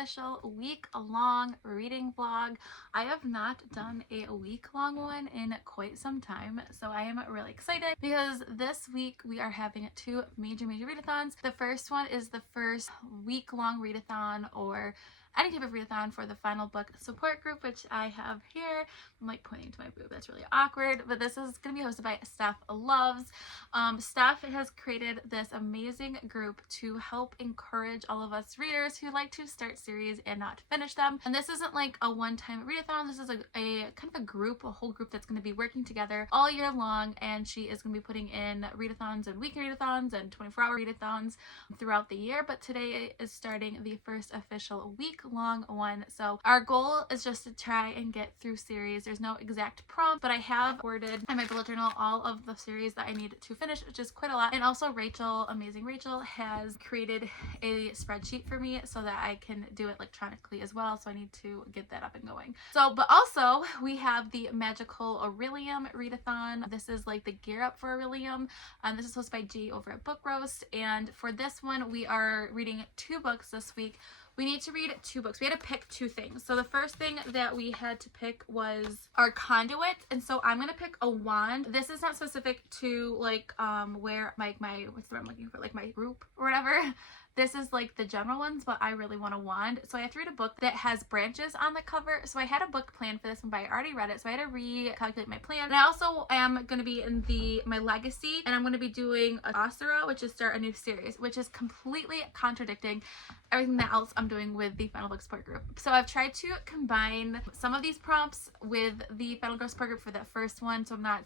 official week-long reading vlog. I have not done a week-long one in quite some time, so I am really excited because this week we are having two major readathons. The first one is the first week-long readathon, or any type of readathon, for the final book support group, which I have here. I'm like pointing to my boob, that's really awkward, but this is going to be hosted by Steph Loves. Steph has created this amazing group to help encourage all of us readers who like to start series and not finish them. And this isn't like a one-time readathon, this is a kind of a group, a whole group that's going to be working together all year long, and she is going to be putting in readathons and weekly readathons and 24-hour readathons throughout the year, but today is starting the first official week-long one. So our goal is just to try and get through series. There's no exact prompt, but I have ordered in my bullet journal all of the series that I need to finish, which is quite a lot. And also Rachel, amazing Rachel, has created a spreadsheet for me so that I can do it electronically as well, so I need to get that up and going. So, but also we have the magical Orilium readathon. This is like the gear up for Orilium. This is hosted by Jade over at Book Roast, and for this one we are reading 2 books this week. We need to read 2 books. We had to pick 2 things. So the first thing that we had to pick was our conduit. And so I'm going to pick a wand. This is not specific to like where my what's the word I'm looking for, like my group or whatever. This is like the general ones, but I really want a wand. So I have to read a book that has branches on the cover. So I had a book planned for this one, but I already read it. So I had to recalculate my plan. And I also am going to be in my legacy, and I'm going to be doing a Asura, which is start a new series, which is completely contradicting everything that else I'm doing with the Final Book support group. So I've tried to combine some of these prompts with the Final Book support group for that first one. So I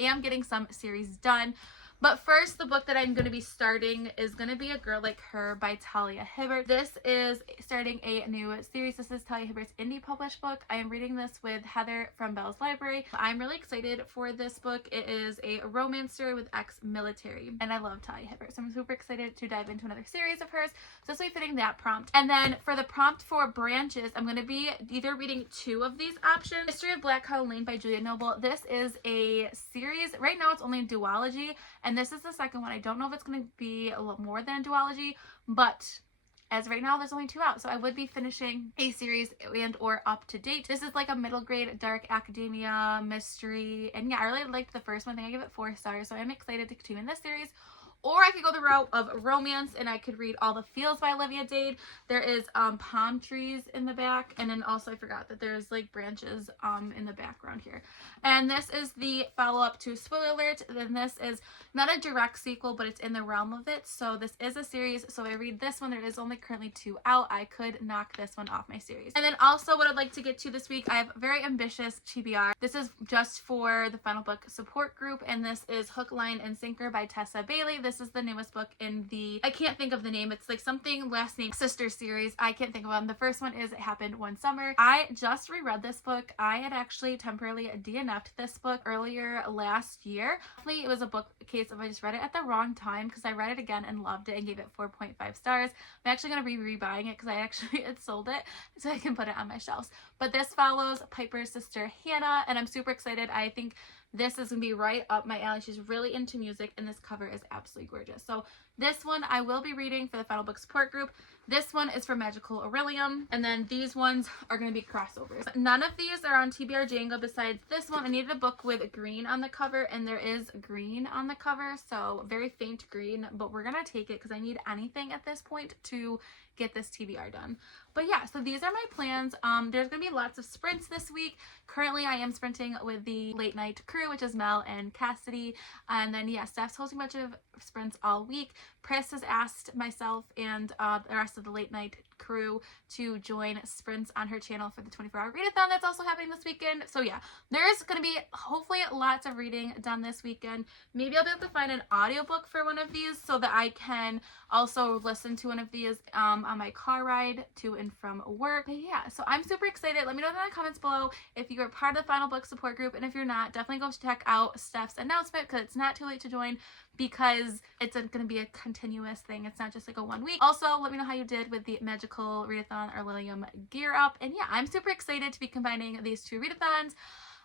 am getting some series done. But first, the book that I'm going to be starting is going to be A Girl Like Her by Talia Hibbert. This is starting a new series. This is Talia Hibbert's indie published book. I am reading this with Heather from Bell's Library. I'm really excited for this book. It is a romance story with ex-military, and I love Talia Hibbert, so I'm super excited to dive into another series of hers. So this will be fitting that prompt. And then for the prompt for branches, I'm going to be either reading 2 of these options. History of Black Cotton Lane by Julia Noble. This is a series. Right now it's only in duology, and this is the second one. I don't know if it's going to be a little more than a duology, but as of right now, there's only 2 out, so I would be finishing a series and or up to date. This is like a middle grade dark academia mystery, and yeah, I really liked the first one. I think I gave it 4 stars, so I'm excited to continue in this series. Or I could go the route of romance, and I could read All the Fields by Olivia Jade. There is palm trees in the back, and then also I forgot that there's like branches in the background here. And this is the follow-up to Spoiler Alert. Then this is not a direct sequel, but it's in the realm of it. So this is a series. So if I read this one, there is only currently 2 out. I could knock this one off my series. And then also what I'd like to get to this week, I have very ambitious TBR. This is just for the Final Book support group, and this is Hook, Line, and Sinker by Tessa Bailey. This is the newest book in the, I can't think of the name, it's like something last name sister series. I can't think of them. The first one is It Happened One Summer. I just reread this book. I had actually temporarily DNF'd this book earlier last year. Hopefully it was a book case of I just read it at the wrong time, because I read it again and loved it and gave it 4.5 stars. I'm actually going to be rebuying it because I actually had sold it so I can put it on my shelves. But this follows Piper's sister Hannah, and I'm super excited. I think this is going to be right up my alley. She's really into music, and this cover is absolutely gorgeous. So this one I will be reading for the Final Book support group. This one is for Magical Orilium, and then these ones are going to be crossovers. None of these are on TBR Django besides this one. I needed a book with green on the cover, and there is green on the cover, so very faint green, but we're going to take it because I need anything at this point to get this TBR done. But yeah, so these are my plans. There's going to be lots of sprints this week. Currently, I am sprinting with the late night crew, which is Mel and Cassidy. And then, yeah, Steph's hosting a bunch of sprints all week. Pris has asked myself and the rest of the late night crew to join sprints on her channel for the 24-hour readathon that's also happening this weekend. So yeah, there's going to be hopefully lots of reading done this weekend. Maybe I'll be able to find an audiobook for one of these so that I can also listen to one of these on my car ride to and from work. But yeah, so I'm super excited. Let me know in the comments below if you are part of the Final Book support group, and if you're not, definitely go check out Steph's announcement because it's not too late to join, because it's going to be a continuous thing. It's not just like a 1 week. Also, let me know how you did with the magical readathon Orilium gear up. And yeah, I'm super excited to be combining these 2 readathons.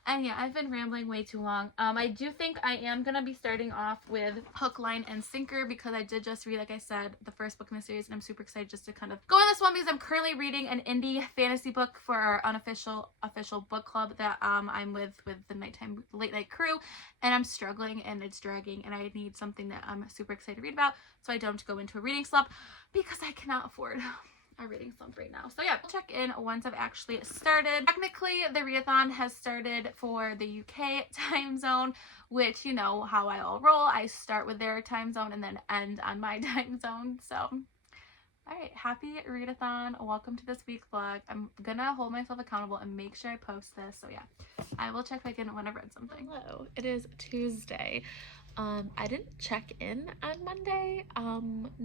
And yeah, I've been rambling way too long. I do think I am going to be starting off with Hook, Line, and Sinker because I did just read, like I said, the first book in the series, and I'm super excited just to kind of go on this one because I'm currently reading an indie fantasy book for our unofficial book club that I'm with the nighttime late night crew, and I'm struggling and it's dragging, and I need something that I'm super excited to read about so I don't go into a reading slump because I cannot afford a reading slump right now. So yeah, I'll check in once I've actually started. Technically, the readathon has started for the UK time zone, which you know how I all roll. I start with their time zone and then end on my time zone. So alright, happy readathon. Welcome to this week's vlog. I'm gonna hold myself accountable and make sure I post this. So yeah, I will check back in when I've read something. Hello, it is Tuesday. I didn't check in on Monday.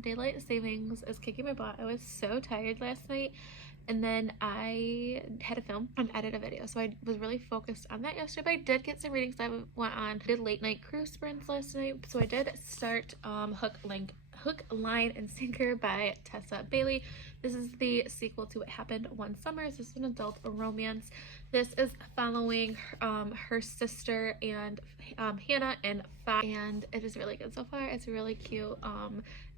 Daylight savings is kicking my butt. I was so tired last night, and then I had to film and edit a video, so I was really focused on that yesterday. But I did get some readings that went on. I did late night cruise sprints last night, so I did start Hook, Line, and Sinker by Tessa Bailey. This is the sequel to What Happened One Summer. This is an adult romance. This is following her sister and Hannah and Fox, and it is really good so far. It's really cute.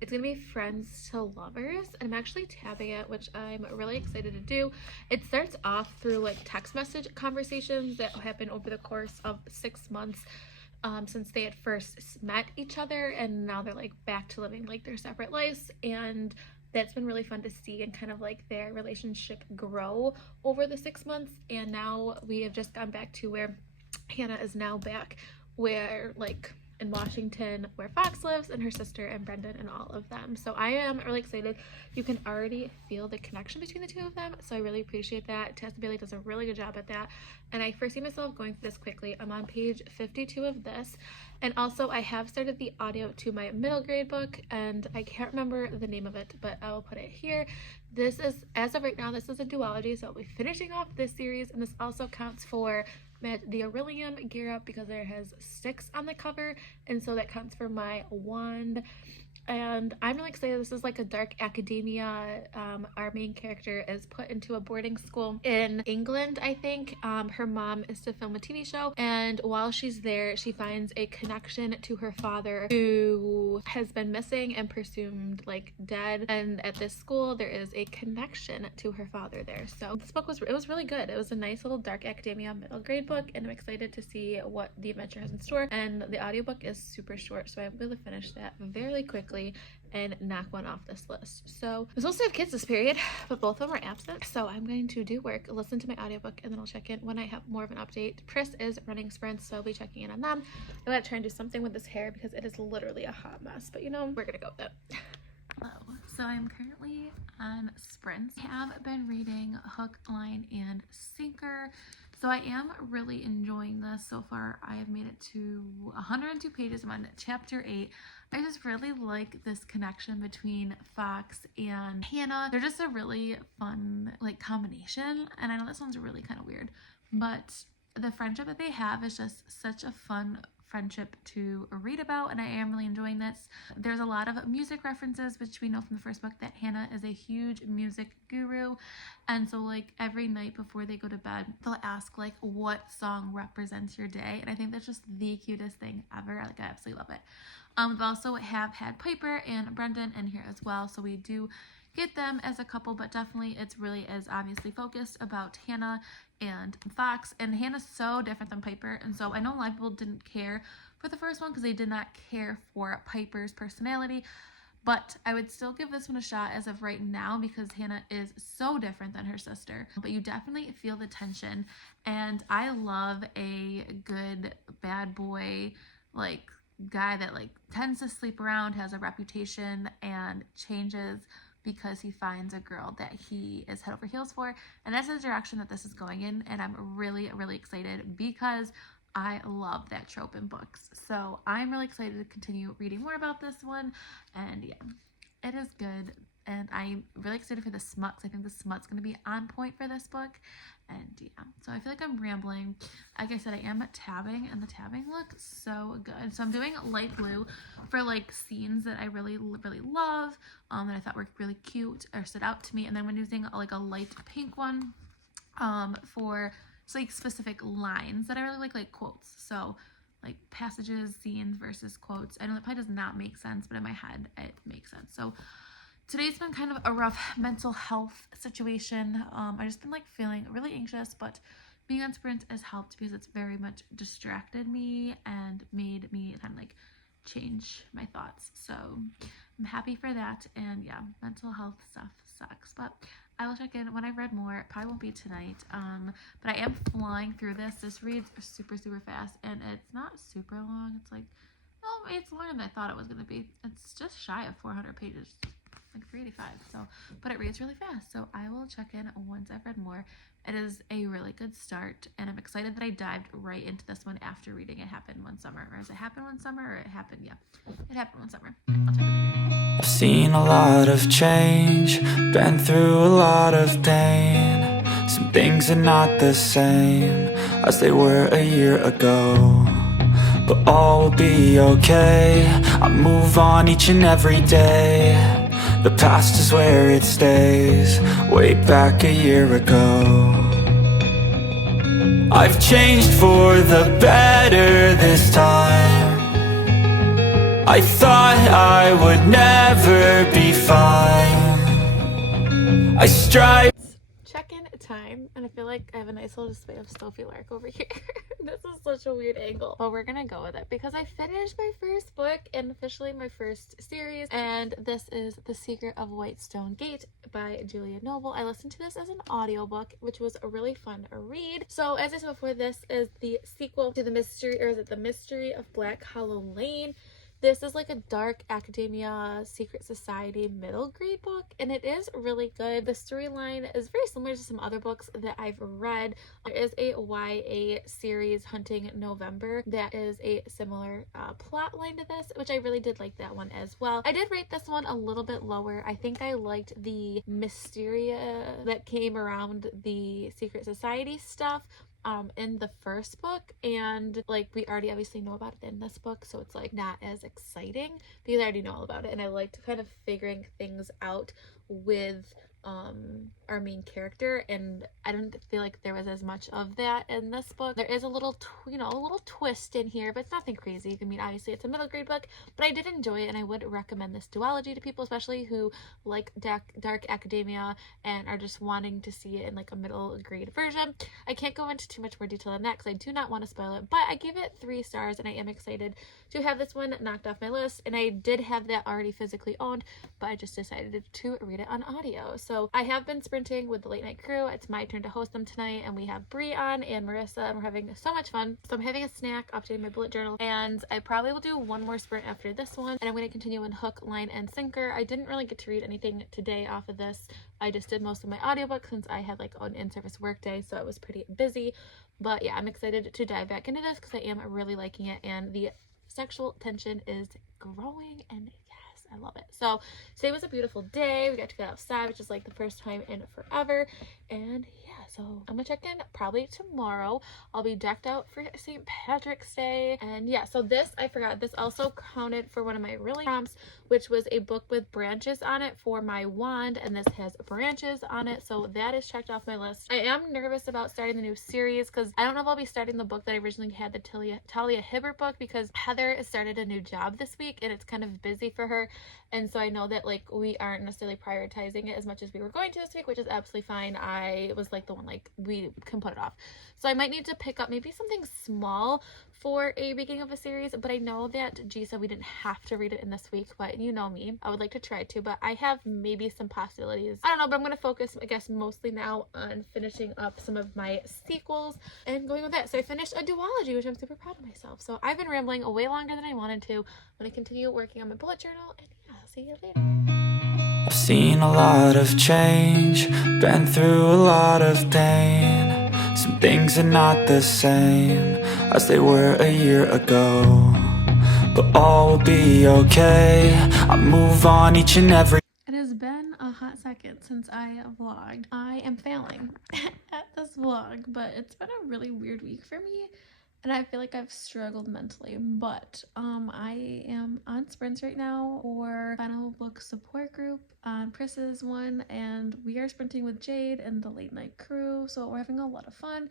It's gonna be friends to lovers, and I'm actually tabbing it, which I'm really excited to do. It starts off through like text message conversations that happen over the course of 6 months since they had first met each other, and now they're like back to living like their separate lives, and that's been really fun to see and kind of like their relationship grow over the 6 months. And now we have just gone back to where Hannah is now back where like in Washington where Fox lives, and her sister and Brendan and all of them. So I am really excited. You can already feel the connection between the two of them, so I really appreciate that. Tessa Bailey does a really good job at that, and I foresee myself going through this quickly. I'm on page 52 of this, and also I have started the audio to my middle grade book, and I can't remember the name of it, but I will put it here. This is, as of right now, this is a duology, so I'll be finishing off this series, and this also counts for the Orilium gear up because there has sticks on the cover, and so that counts for my wand. And I'm really excited. This is like a dark academia. Our main character is put into a boarding school in England, I think. Her mom is to film a TV show, and while she's there, she finds a connection to her father who has been missing and presumed like dead. And at this school, there is a connection to her father there. So this book was really good. It was a nice little dark academia middle grade book, and I'm excited to see what the adventure has in store. And the audiobook is super short, so I'm able to finish that very quickly and knock one off this list. So I'm supposed to have kids this period, but both of them are absent, so I'm going to do work, listen to my audiobook, and then I'll check in when I have more of an update. Pris is running sprints, so I'll be checking in on them. I'm gonna try and do something with this hair because it is literally a hot mess, but you know, we're gonna go with it. Hello. So I'm currently on sprints. I have been reading Hook, Line, and Sinker. So I am really enjoying this so far. I have made it to 102 pages. I'm on chapter 8. I just really like this connection between Fox and Hannah. They're just a really fun like combination, and I know that sounds really kind of weird, but the friendship that they have is just such a fun friendship to read about, and I am really enjoying this. There's a lot of music references, which we know from the first book that Hannah is a huge music guru, and so like every night before they go to bed, they'll ask like what song represents your day, and I think that's just the cutest thing ever. Like I absolutely love it. We also have had Piper and Brendan in here as well, so we do get them as a couple, but definitely it's really is obviously focused about Hannah and Fox. And Hannah's so different than Piper, and so I know a lot of people didn't care for the first one because they did not care for Piper's personality, but I would still give this one a shot as of right now because Hannah is so different than her sister. But you definitely feel the tension, and I love a good bad boy like guy that like tends to sleep around, has a reputation, and changes because he finds a girl that he is head over heels for. And that's the direction that this is going in, and I'm really excited because I love that trope in books. So I'm really excited to continue reading more about this one, and yeah, it is good. And I'm really excited for the smut. I think the smut's going to be on point for this book. And yeah, so I feel like I'm rambling. Like I said, I am tabbing, and the tabbing looks so good. So I'm doing light blue for like scenes that I really love, that I thought were really cute or stood out to me. And then I'm using like a light pink one for like specific lines that I really like quotes. So like passages, scenes versus quotes. I know that probably does not make sense, but in my head it makes sense. So today's been kind of a rough mental health situation. I just been like feeling really anxious, but being on sprint has helped because it's very much distracted me and made me kind of like change my thoughts. So I'm happy for that. And yeah, mental health stuff sucks, but I will check in when I've read more. It probably won't be tonight. But I am flying through this. This reads super fast, and it's not super long. It's like, oh, it's longer than I thought it was gonna be. It's just shy of 400 pages, like 385. So, but it reads really fast. So I will check in once I've read more. It is a really good start, and I'm excited that I dived right into this one after reading It Happened One Summer. Or has it happened one summer, or it happened? Yeah, it happened one summer. I'll check it later. I've seen a lot of change, been through a lot of pain. Some things are not the same as they were a year ago, but all will be okay. I move on each and every day. The past is where it stays, way back a year ago. I've changed for the better this time. I thought I would never be fine. I strive. Check-in time, and I feel like I have a nice little display of Sophie Lark over here. This is such a weird angle, but we're gonna go with it because I finished my first book and officially my first series, and this is The Secret of Whitestone Gate by Julia Noble. I listened to this as an audiobook, which was a really fun read. So as I said before, this is the sequel to The Mystery of Black Hollow Lane. This is like a dark academia secret society middle grade book, and it is really good. The storyline is very similar to some other books that I've read. There is a YA series, Hunting November, that is a similar plot line to this, which I really did like that one as well. I did rate this one a little bit lower. I think I liked the mysteria that came around the secret society stuff in the first book, and like we already obviously know about it in this book, so it's like not as exciting because I already know all about it, and I liked kind of figuring things out with our main character, and I don't feel like there was as much of that in this book. There is a little a little twist in here, but it's nothing crazy. I mean, obviously it's a middle grade book, but I did enjoy it, and I would recommend this duology to people, especially who like dark academia and are just wanting to see it in like a middle grade version. I can't go into too much more detail on that because I do not want to spoil it, but I give it 3 stars, and I am excited to have this one knocked off my list. And I did have that already physically owned, but I just decided to read it on audio. So I have been sprinting with the late night crew. It's my turn to host them tonight, and we have Brie on and Marissa, and we're having so much fun. So I'm having a snack, updating my bullet journal, and I probably will do one more sprint after this one, and I'm going to continue in hook, line, and sinker. I didn't really get to read anything today off of this. I just did most of my audiobook since I had like an in-service work day, so I was pretty busy. But yeah, I'm excited to dive back into this because I am really liking it, and the sexual tension is growing, and yes, I love it. So today was a beautiful day. We got to go outside, which is like the first time in forever, and yeah, so I'm gonna check in probably tomorrow. I'll be decked out for St. Patrick's Day. And yeah, so this, I forgot, this also counted for one of my really prompts, which was a book with branches on it for my wand, and this has branches on it, so that is checked off my list. I am nervous about starting the new series because I don't know if I'll be starting the book that I originally had, the Talia Hibbert book, because Heather has started a new job this week and it's kind of busy for her, and so I know that like we aren't necessarily prioritizing it as much as we were going to this week, which is absolutely fine. I was like the one like we can put it off, so I might need to pick up maybe something small for a beginning of a series, but I know that G said we didn't have to read it in this week, but you know me, I would like to try to, but I have maybe some possibilities. I don't know, but I'm going to focus, I guess, mostly now on finishing up some of my sequels and going with that. So I finished a duology, which I'm super proud of myself. So I've been rambling way longer than I wanted to. I'm going to continue working on my bullet journal, and yeah, I'll see you later. I've seen a lot of change, been through a lot of pain. Some things are not the same as they were a year ago, but all will be okay. I move on each and every. It has been a hot second since I vlogged. I am failing at this vlog, but it's been a really weird week for me, and I feel like I've struggled mentally, but I am on sprints right now for final book support group on Pris's one, and we are sprinting with Jade and the late night crew, so we're having a lot of fun.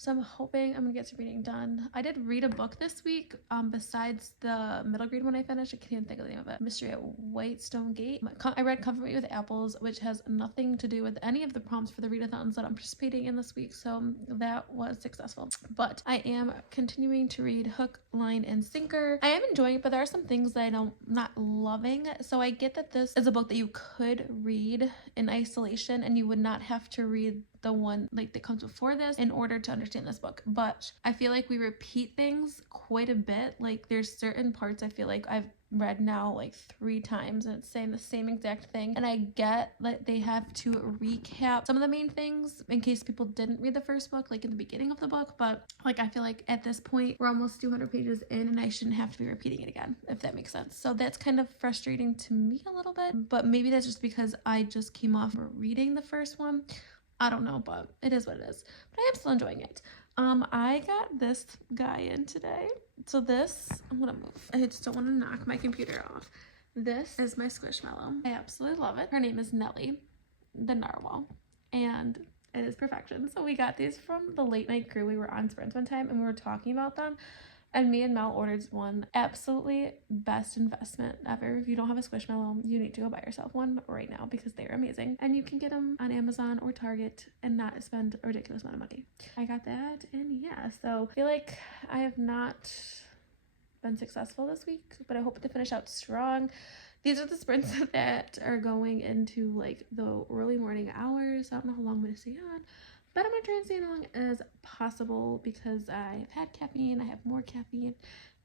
So I'm hoping I'm gonna get some reading done. I did read a book this week, besides the middle grade one I finished. I can't even think of the name of it. Mystery at Whitestone Gate. I read Comfort Me with Apples, which has nothing to do with any of the prompts for the readathons that I'm participating in this week, so that was successful. But I am continuing to read Hook, Line, and Sinker. I am enjoying it, but there are some things that I'm not loving. So I get that this is a book that you could read in isolation and you would not have to read the one like that comes before this in order to understand this book, but I feel like we repeat things quite a bit. Like there's certain parts I feel like I've read now like 3 times and it's saying the same exact thing, and I get that they have to recap some of the main things in case people didn't read the first book like in the beginning of the book, but like I feel like at this point we're almost 200 pages in and I shouldn't have to be repeating it again, if that makes sense. So that's kind of frustrating to me a little bit, but maybe that's just because I just came off reading the first one. I don't know, but it is what it is. But I am still enjoying it. I got this guy in today. So this, I'm gonna move. I just don't want to knock my computer off. This is my Squishmallow. I absolutely love it. Her name is Nellie, the narwhal, and it is perfection. So we got these from the late night crew. We were on Sprints one time and we were talking about them. And me and Mel ordered one. Absolutely best investment ever. If you don't have a Squishmallow, you need to go buy yourself one right now because they're amazing. And you can get them on Amazon or Target and not spend a ridiculous amount of money. I got that, and yeah, so I feel like I have not been successful this week, but I hope to finish out strong. These are the sprints that are going into like the early morning hours. I don't know how long I'm going to stay on, but I'm going to try and stay as long as possible because I've had caffeine, I have more caffeine,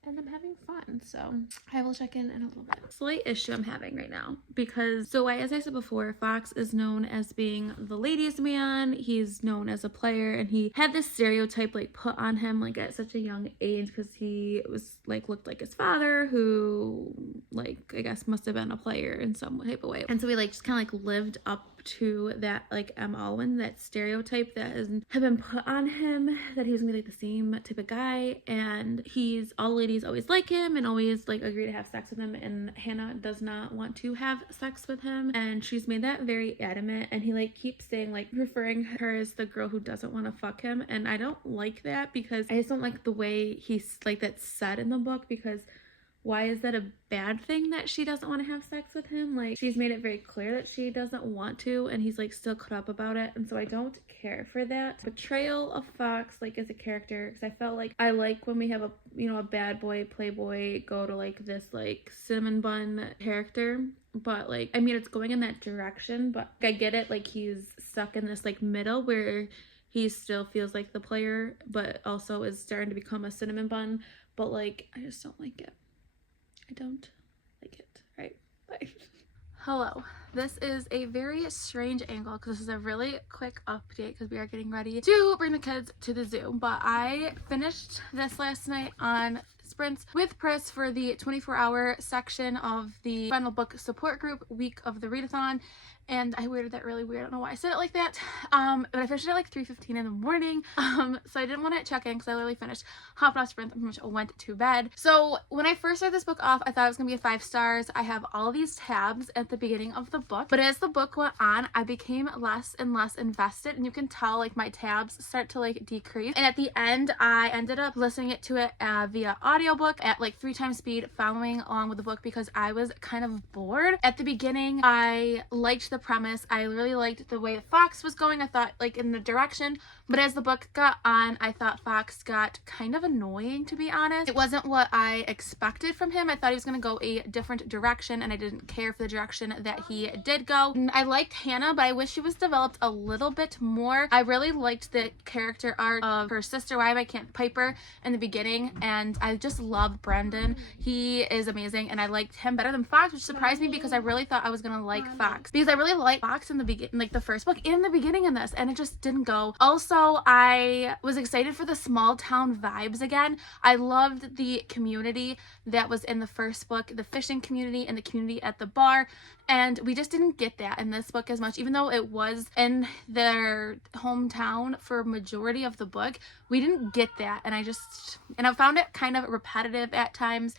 and I'm having fun. So I will check in a little bit. Slight issue I'm having right now because, so as I said before, Fox is known as being the ladies' man. He's known as a player, and he had this stereotype like put on him like at such a young age because he was like looked like his father, who like I guess must have been a player in some type of way. And so he like just kind of like lived up to that like MO and that stereotype that had been put on him, that he was gonna be like the same type of guy, and he's all ladies always like him and always like agree to have sex with him, and Hannah does not want to have sex with him, and she's made that very adamant, and he like keeps saying like referring her as the girl who doesn't want to fuck him, and I don't like that because I just don't like the way he's like that's said in the book, because why is that a bad thing that she doesn't want to have sex with him? Like, she's made it very clear that she doesn't want to, and he's like still caught up about it, and so I don't care for that portrayal of Fox like as a character, because I felt like I like when we have a, you know, a bad boy playboy go to like this like cinnamon bun character, but like I mean it's going in that direction, but I get it, like he's stuck in this like middle where he still feels like the player but also is starting to become a cinnamon bun, but like I just don't like it. I don't like it. Right. Bye. Hello. This is a very strange angle because this is a really quick update because we are getting ready to bring the kids to the zoo. But I finished this last night on Sprints with Pris for the 24-hour section of the final book support group week of the readathon. And I worded that really weird. I don't know why I said it like that. But I finished it at like 3:15 in the morning. So I didn't want to check in because I literally finished, hopped off Sprints, and pretty much went to bed. So when I first started this book off, I thought it was gonna be a 5 stars. I have all these tabs at the beginning of the book, but as the book went on, I became less and less invested, and you can tell like my tabs start to like decrease. And at the end, I ended up listening to it via audiobook at like 3 times speed, following along with the book because I was kind of bored. At the beginning, I liked the premise. I really liked the way Fox was going. I thought like in the direction, but as the book got on, I thought Fox got kind of annoying, to be honest. It wasn't what I expected from him. I thought he was going to go a different direction, and I didn't care for the direction that he did go. And I liked Hannah, but I wish she was developed a little bit more. I really liked the character art of her sister, why I can't Piper, in the beginning, and I just love Brendan. He is amazing, and I liked him better than Fox, which surprised me because I really thought I was gonna like Fox, because I really liked Fox in the beginning, like the first book, in the beginning in this, and it just didn't go. Also, I was excited for the small town vibes again. I loved the community that was in the first book, the fishing community and the community at the bar, and we just didn't get that in this book as much. Even though it was in their hometown for majority of the book, we didn't get that, and I found it kind of repetitive at times.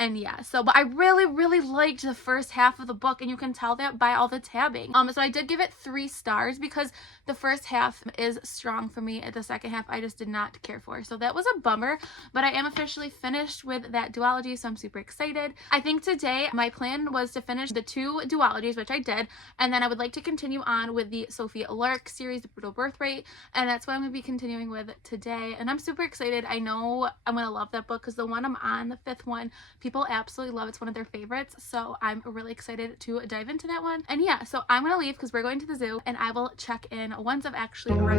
And yeah, so, but I really liked the first half of the book, and you can tell that by all the tabbing. So I did give it 3 stars because the first half is strong for me. The second half I just did not care for. So that was a bummer, but I am officially finished with that duology, so I'm super excited. I think today my plan was to finish the 2 duologies, which I did, and then I would like to continue on with the Sophie Lark series, The Brutal Birth Rate, and that's what I'm going to be continuing with today. And I'm super excited. I know I'm going to love that book because the one I'm on, the 5th one, people absolutely love. It's one of their favorites, so I'm really excited to dive into that one. And yeah, so I'm gonna leave because we're going to the zoo, and I will check in once I've actually read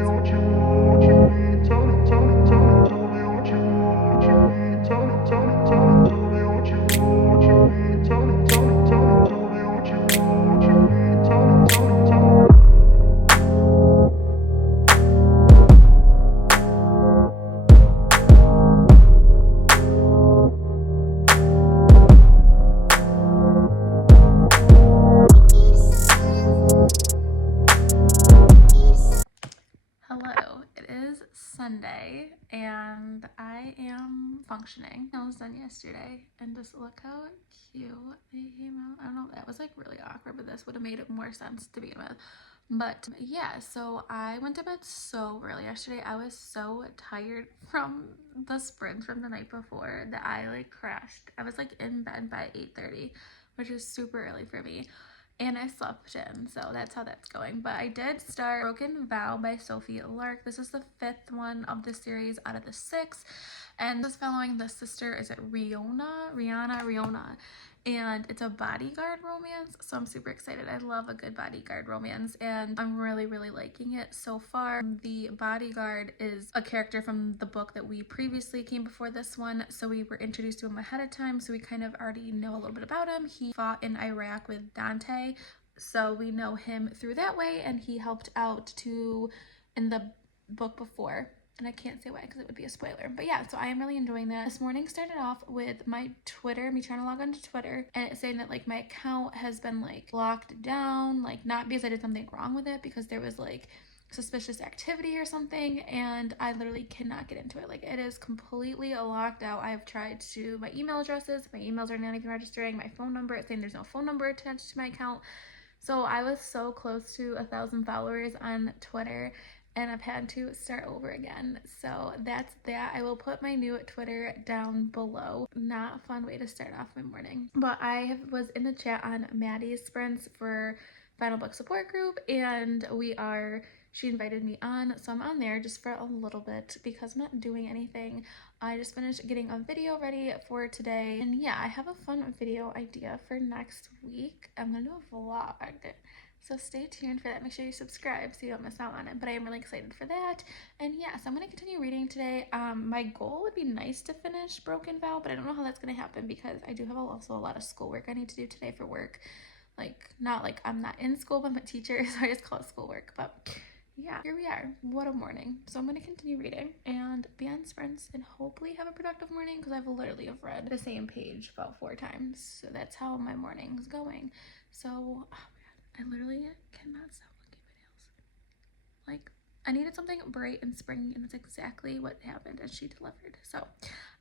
Hello, it is Sunday and I am functioning. I was done yesterday and just look how cute they came out. I don't know, that was like really awkward, but this would have made more sense to begin with. But yeah, so I went to bed so early yesterday. I was so tired from the sprint from the night before that I like crashed. I was like in bed by 8:30, which is super early for me. And I slept in, so that's how that's going. But I did start Broken Vow by Sophie Lark. This is the 5th one of the series out of the 6. And this is following the sister, is it Rihanna. And it's a bodyguard romance, so I'm super excited. I love a good bodyguard romance, and I'm really liking it so far. The bodyguard is a character from the book that we previously came before this one, so we were introduced to him ahead of time, so we kind of already know a little bit about him. He fought in Iraq with Dante, so we know him through that way, and he helped out in the book before. And I can't say why because it would be a spoiler. But yeah, so I am really enjoying that. This morning started off with my Twitter, me trying to log onto Twitter, and it's saying that like my account has been like locked down, like not because I did something wrong with it, because there was like suspicious activity or something, and I literally cannot get into it. Like it is completely locked out. I've tried to my email addresses, my emails are not even registering, my phone number, it's saying there's no phone number attached to my account. So I was so close to 1,000 followers on Twitter, and I've had to start over again. So that's that. I will put my new Twitter down below. Not a fun way to start off my morning. But I was in the chat on Maddie's sprints for Final Book Support Group, and she invited me on, so I'm on there just for a little bit because I'm not doing anything. I just finished getting a video ready for today, and yeah, I have a fun video idea for next week. I'm gonna do a vlog, so stay tuned for that. Make sure you subscribe so you don't miss out on it, but I am really excited for that. And yeah, so I'm gonna continue reading today. My goal would be nice to finish Broken Vow, but I don't know how that's gonna happen because I do have also a lot of schoolwork I need to do today for work. Like, not like I'm not in school, but I'm a teacher, so I just call it schoolwork. But yeah, here we are. What a morning. So I'm going to continue reading and be on sprints and hopefully have a productive morning because I've literally have read the same page about 4 times. So that's how my morning's going. So, oh my God, I literally cannot stop looking at my nails. Like, I needed something bright and springy, and that's exactly what happened, and she delivered. So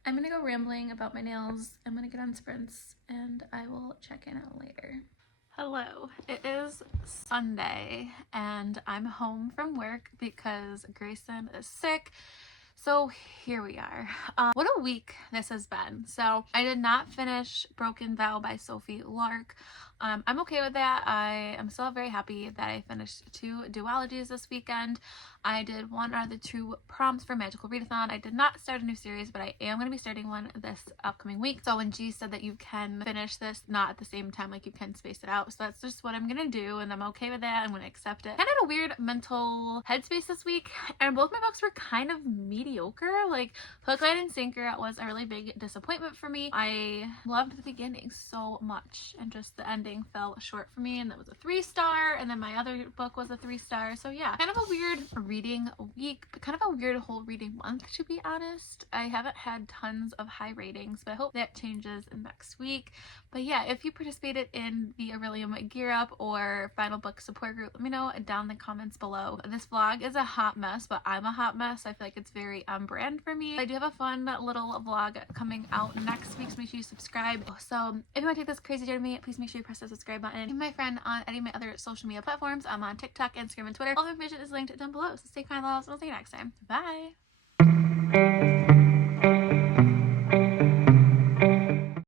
I'm going to go rambling about my nails. I'm going to get on sprints, and I will check in later. Hello, it is Sunday and I'm home from work because Grayson is sick. So here we are. What a week this has been. So I did not finish Broken Vow by Sophie Lark. I'm okay with that. I am still very happy that I finished 2 duologies this weekend. I did 1 out of the 2 prompts for Magical Readathon. I did not start a new series, but I am going to be starting one this upcoming week. So when G said that you can finish this not at the same time, like you can space it out. So that's just what I'm going to do, and I'm okay with that. I'm going to accept it. Kind of a weird mental headspace this week, and both my books were kind of mediocre. Like Hook, Line, and Sinker was a really big disappointment for me. I loved the beginning so much, and just the ending rating fell short for me, and that was a 3-star, and then my other book was a 3-star. So yeah, kind of a weird reading week, but kind of a weird whole reading month, to be honest. I haven't had tons of high ratings, but I hope that changes next week. But yeah, if you participated in the Orilium Gear Up or Final Book support group, let me know down in the comments below. This vlog is a hot mess, but I'm a hot mess. I feel like it's very on brand for me. I do have a fun little vlog coming out next week, so make sure you subscribe. So if you want to take this crazy journey with me, please make sure you press the subscribe button. And my friend on any of my other social media platforms. I'm on TikTok, Instagram, and Twitter. All the information is linked down below. So stay kind, loves, and I'll see you next time. Bye!